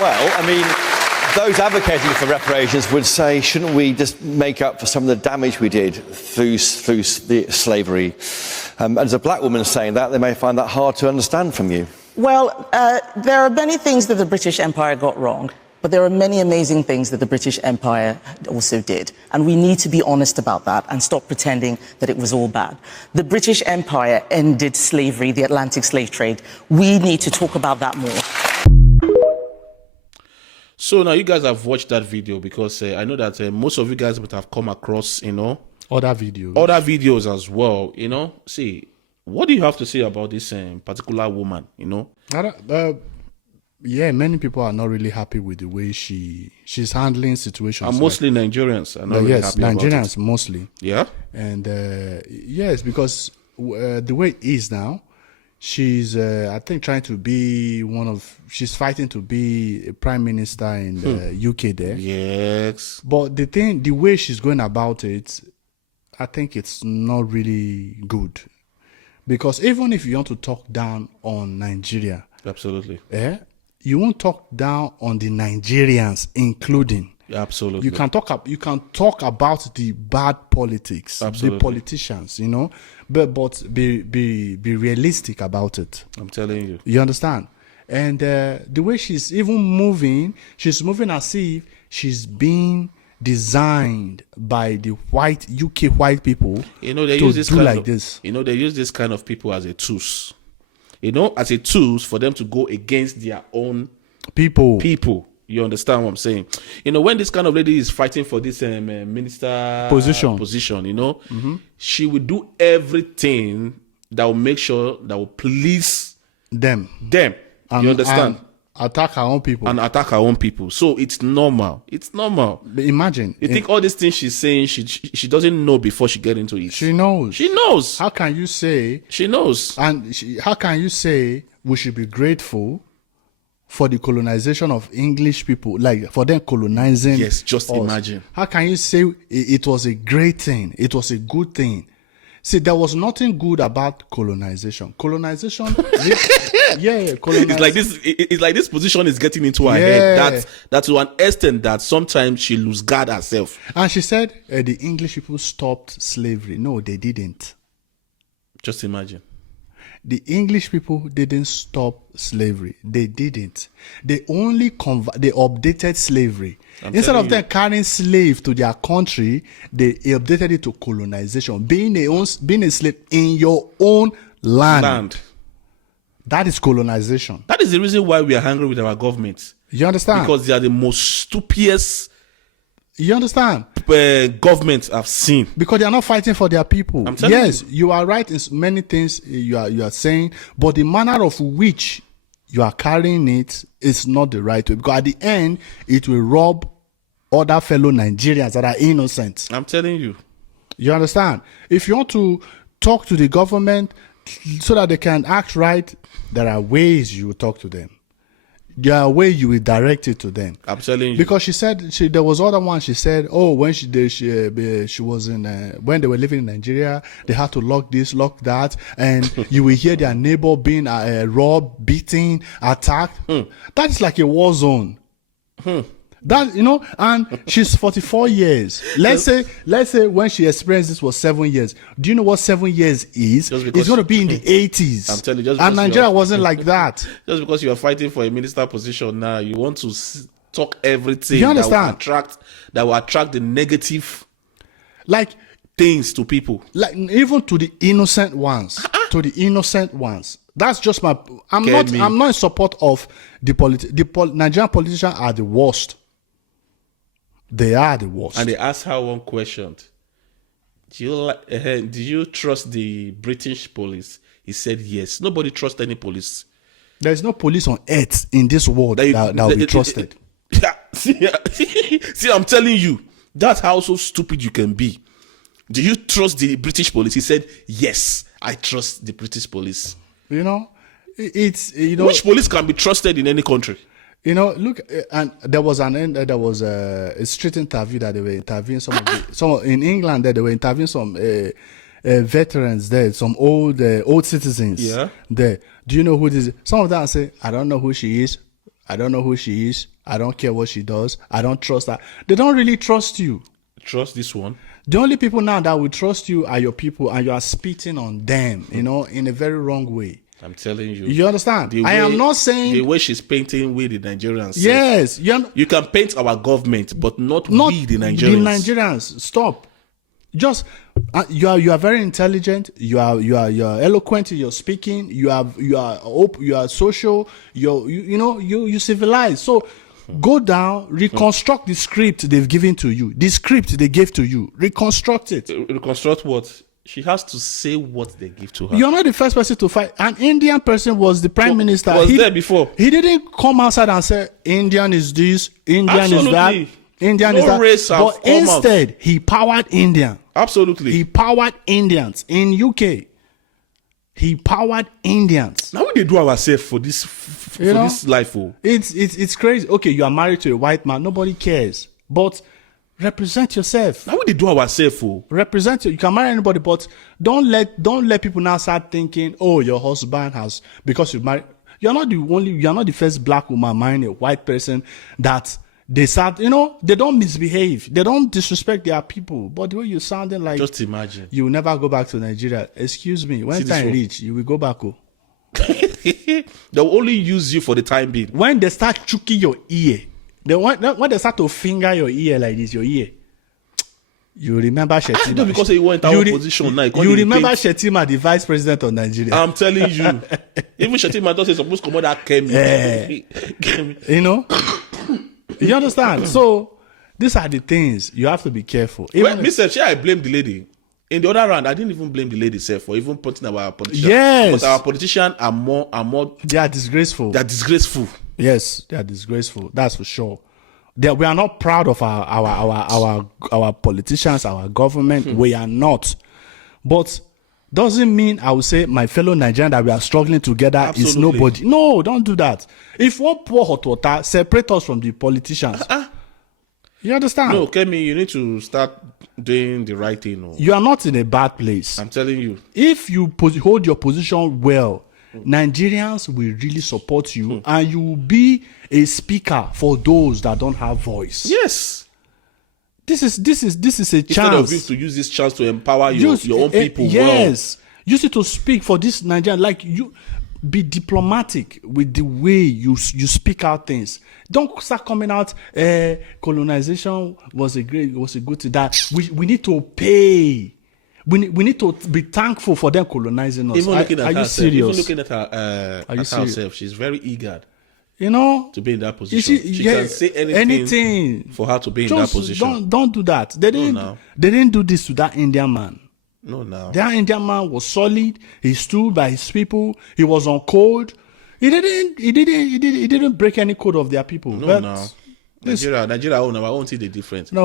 Well, I mean, those advocating for reparations would say, shouldn't we just make up for some of the damage we did through the slavery? As a black woman saying that, they may find that hard to understand from you. Well, there are many things that the British Empire got wrong, but there are many amazing things that the British Empire also did. And we need to be honest about that and stop pretending that it was all bad. The British Empire ended slavery, the Atlantic slave trade. We need to talk about that more. So now you guys have watched that video because I know that most of you guys might have come across, other videos as well, See, what do you have to say about this particular woman, Yeah, many people are not really happy with the way she's handling situations. And mostly Nigerians are not really happy about it. Yes, Nigerians mostly. Yeah? And yes, because the way it is now, she's, I think, trying to be she's fighting to be a prime minister in the UK there. Yes. But the way she's going about it, I think it's not really good. Because even if you want to talk down on Nigeria, absolutely, you won't talk down on the Nigerians, including. Absolutely. You can talk about the bad politics, absolutely, the politicians, but be realistic about it. I'm telling you. You understand? And the way she's moving as if she's being designed by the UK white people. They use this this. They use this kind of people as a tools. As a tools for them to go against their own people. You understand what I'm saying? When this kind of lady is fighting for this minister position, she will do everything that will make sure that will please them. You understand? Attack her own people. So it's normal. Imagine. You think all these things she's saying, she doesn't know before she get into it. She knows. How can you say? She knows. And how can you say we should be grateful for the colonization of English people, like for them colonizing? Yes, just us. Imagine. How can you say it was a great thing? It was a good thing. See, there was nothing good about colonization. Colonization. It's like this position is getting into her head. That to an extent that sometimes she lose guard herself. And she said the English people stopped slavery. No, they didn't. Just imagine. The English people didn't stop slavery. They didn't. They only they updated slavery. Instead of them carrying slaves to their country, they updated it to colonization. Being a slave in your own land. That is colonization. That is the reason why we are angry with our government. You understand? Because they are the most stupidest. You understand? Governments I've seen. Because they are not fighting for their people. Yes, you are right in many things you are saying, but the manner of which you are carrying it is not the right way. Because at the end, it will rob other fellow Nigerians that are innocent. I'm telling you. You understand? If you want to talk to the government so that they can act right, there are ways you will talk to them. There are ways you will direct it to them. I'm telling you. Because she said there was other one. She said, oh, when she was in when they were living in Nigeria, they had to lock this, lock that, and you will hear their neighbor being robbed, beaten, attacked. That is like a war zone. That and she's 44 years. Let's say when she experienced this was 7 years. Do you know what 7 years is? It's going to be in the 80s. I'm telling you, and Nigeria wasn't like that. Just because you are fighting for a minister position now, you want to talk everything. You understand? That will attract the negative, like things to people, like even to the innocent ones. To the innocent ones. That's just my. I'm not in support of the Nigerian politicians are the worst. They are the worst. And they asked her one question: do you trust the British police? He said yes. Nobody trusts any police. There is no police on earth in this world that will be trusted. See, I'm telling you, that's how so stupid you can be. Do you trust the British police? He said yes. I trust the British police. Which police can be trusted in any country? Look, and there was a street interview that they were interviewing some in England that they were interviewing some veterans there, some old citizens there. Do you know who this is? Some of them say, I don't know who she is. I don't know who she is. I don't care what she does. I don't trust her. They don't really trust you. Trust this one. The only people now that will trust you are your people, and you are spitting on them, you know, in a very wrong way. I'm telling you. You understand? I am not saying the way she's painting with the Nigerians. Yes, you can paint our government, but not we, the Nigerians. The Nigerians. Stop. Just you are very intelligent. You are eloquent in your speaking. You are social. You civilized. So go down, reconstruct the script they've given to you. The script they gave to you. Reconstruct it. Reconstruct what? She has to say what they give to her. You're not the first person to fight. An Indian person was the prime minister. Was there before? He didn't come outside and say Indian is this, Indian Absolutely. is that, Indian No is that. race have But come instead, he powered Indian. Absolutely. He powered Indians in UK. He powered Indians. Now we they do ourselves for this this life. Oh. It's crazy. Okay, you are married to a white man. Nobody cares. But represent yourself. Now we they do ourselves. Oh. Represent you. You can marry anybody, but don't let people now start thinking, oh, your husband has, because you married. You're not the first black woman marrying a white person that they start, they don't misbehave. They don't disrespect their people. But the way you're sounding like, just imagine. You will never go back to Nigeria. Excuse me. When time reach, you will go back. Oh. They'll only use you for the time being. When they start choking your ear, when they start to finger your ear like this, your ear, you remember Shetima. I know, because he went out position now. You remember Shetima, the vice president of Nigeria. I'm telling you. Even Shetima does say supposed to come out that Kemi. You understand? So these are the things you have to be careful. Well, I blame the lady. In the other round, I didn't even blame the lady herself for even putting our politicians. Yes. But our politicians are more. They are disgraceful. They're disgraceful. Yes, they are disgraceful. That's for sure. We are not proud of our politicians, our government. We are not. But doesn't mean I will say my fellow Nigerian that we are struggling together Absolutely. is nobody. No, don't do that. If one pour hot water, separate us from the politicians. You understand? No, Kemi, you need to start doing the right thing. No. You are not in a bad place. I'm telling you. If you hold your position well, Nigerians will really support you, and you will be a speaker for those that don't have voice. Yes. This is a chance. Instead of you to use this chance to empower your own people. Yes. Use it to speak for this Nigerian. Like, you be diplomatic with the way you speak out things. Don't start coming out. Colonization was a good thing. That we need to pay. We need to be thankful for them colonizing us. Even looking at are you herself, serious? even looking at her herself, she's very eager. To be in that position. She can say anything for her to be in that position. Don't do that. They didn't do this to that Indian man. No, now. That Indian man was solid. He stood by his people. He was on code. He didn't break any code of their people. No, no. Nigeria, our own see the difference. No.